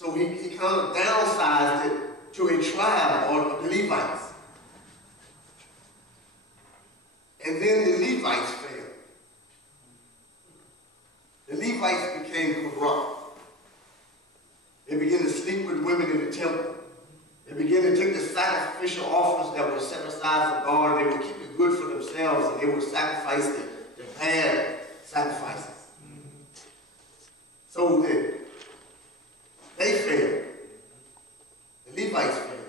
So he kind of downsized it to a tribe, or the Levites. And then the Levites failed. The Levites became corrupt. They began to sleep with women in the temple. They began to take the sacrificial offerings that were set aside for God. They would keep it good for themselves, and they would sacrifice the bad sacrifices. So they failed. The Levites failed.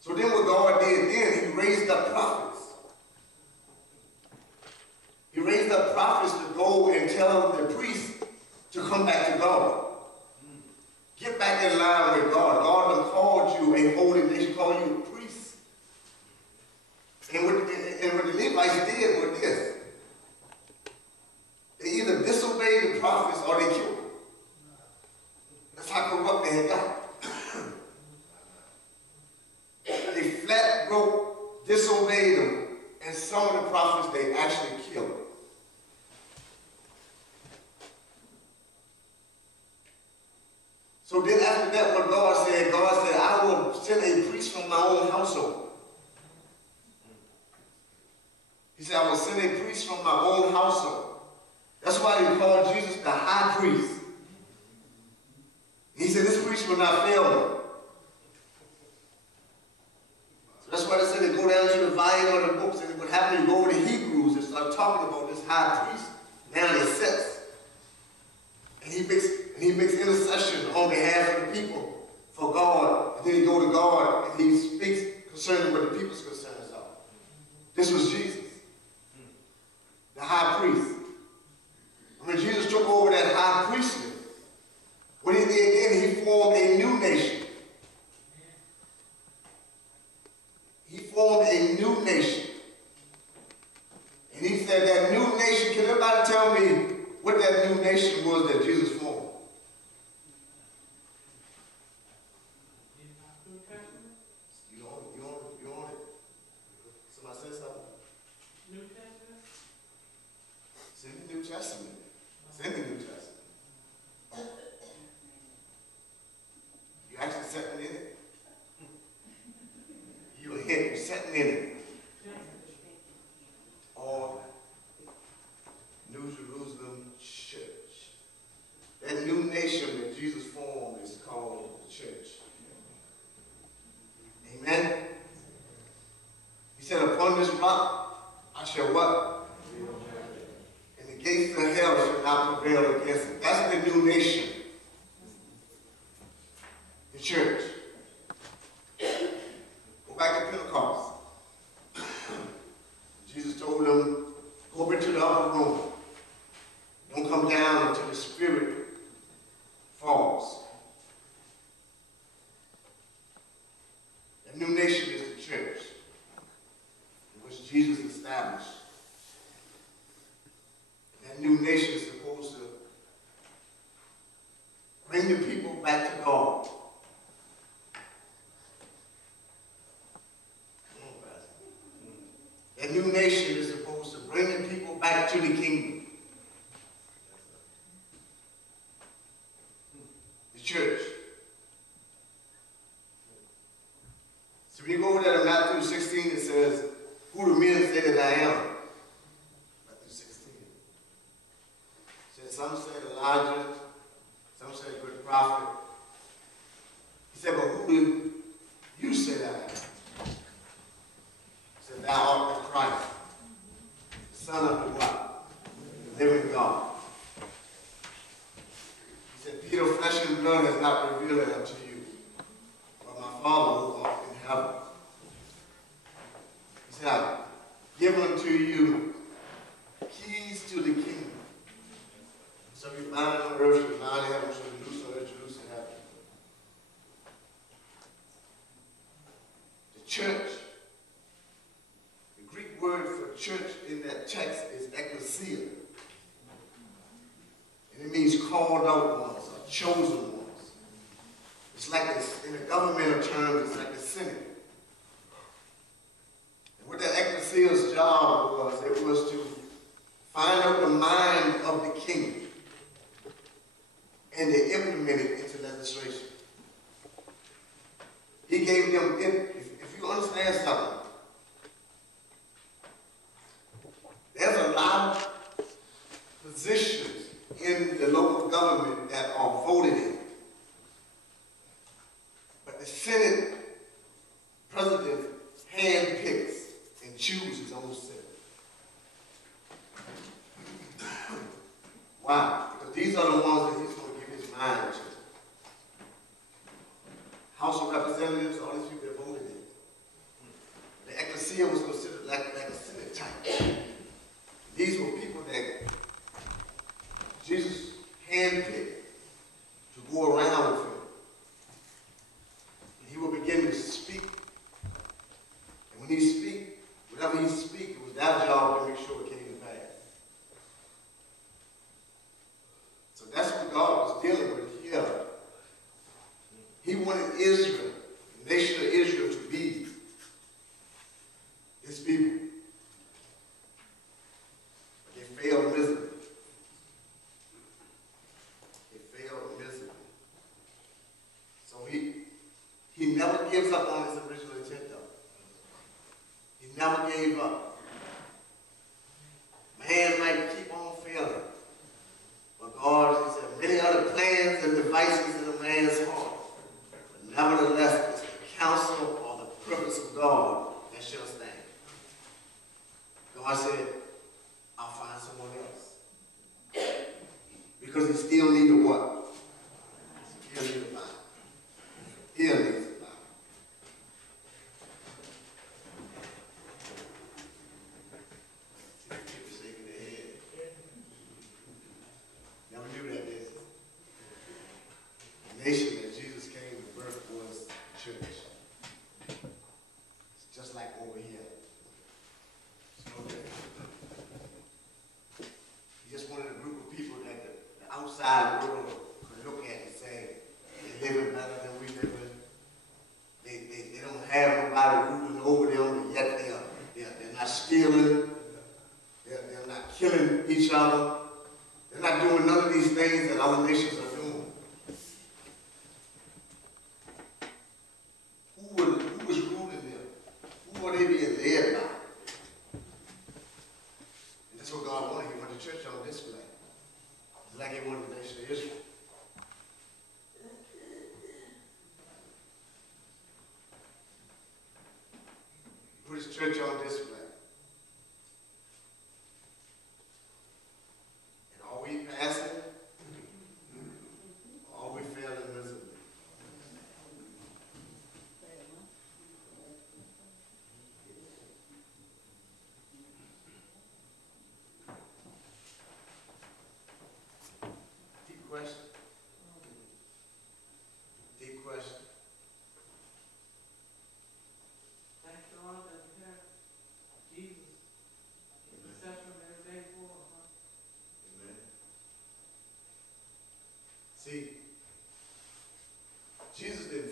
So then what God did then, he raised up prophets. He raised up prophets to go and tell the priests to come back to God. Get back in line with God. God has called you a holy nation, called you a priest. And what the Levites did was this. They either disobeyed the prophets or they killed them. That's how corrupt they had got. They flat broke, disobeyed them, and some of the prophets they actually killed. So then after that, what God said, I will send a priest from my own household. He said, I will send a priest from my own household. That's why he called Jesus the high priest. He said, this priest will not fail me. So that's why they said they go down to the volume of the books, and what happened, you go over to Hebrews and start talking about this high priest. Now it sets. And he makes intercession on behalf of the people for God. And then he go to God and he speaks concerning what the people's concerns are. This was Jesus, the high priest. When Jesus took over that high priesthood, what he did then, he formed a new nation. He formed a new nation. And he said that new nation, can everybody tell me what that new nation was that Jesus formed? You on it? Somebody say something? New Testament? It's in the New Testament. It's in the New Testament. You actually sitting in it. You were here, you're sitting in it. Or New Jerusalem Church. That new nation that Jesus formed is called the church. Amen? He said, upon this rock I shall what? And the gates of hell shall not prevail against it. That's the new nation. The church. Go back to Pentecost. Jesus told them, go up into the upper room. Don't come down until the Spirit falls. The new nation is the church, which Jesus established. That new nation is supposed to bring the people back to God. That new nation is supposed to bring the people back to the kingdom. The church. So when you go over there to Matthew 16, it says, who do men say that I am? Matthew 16. It says, some say Elijah, some say a good prophet. He said, but who do you say that I am? He said, thou art the Christ, the Son of the what? The living God. He said, Peter, flesh and blood has not revealed it unto you, but my Father who art in heaven. He said, I've given unto you keys to the kingdom. So you bind on earth, you bind in heaven, so you loose on earth, you loose in heaven. The church, the Greek word for church in that text is ecclesia. And it means called out ones or chosen ones. It's like this, in the governmental terms, it's like the Senate. And what that ecclesia's job was, it was to find out the mind of the king and they implemented it into legislation. He gave them, if you understand something, there's a lot of positions in the local government that are voted in. But the Senate president handpicks and chooses his own Senate. Why? Because these are the ones that he's going to give his mind to. House of Representatives, all these people that voted in. The ecclesia was considered like a Senate type. These were people that Jesus handpicked to go around with him. And he would begin to speak. And when he speak, whatever he speak, it was their job to make sure it came to pass. So that's what God was dealing with here. He wanted Israel, the nation of Israel, to be his people. But they failed miserably. They failed miserably. So he never gives up on his original intent, though. He never gave up. Man might keep on failing. But God, he said, many other plans and devices in a man's heart. But nevertheless, it's the counsel or the purpose of God that shall stand. God said, I'll find someone else. Because he still needed what? He still needed a Bible. He needs a Bible. People shaking their head. Never knew that, did you? The nation that Jesus came to birth was the church. It's just like over here. It's no different. He just wanted a group of people that the outside world could look at and say, they're living better than we live in. They don't have nobody ruling over them, but yet they're not stealing. They're not killing each other. They're not doing none of these things that other nations are doing. Who was ruling them? Who were they being led by? And that's what God wanted. He wanted the church on display. It's like he wanted the nation of Israel. Put his church on display. And are we passing? Or are we failing miserably? Deep question. Deep question. Thank God that we have Jesus. Exception every day for us, huh? Amen. See, Jesus didn't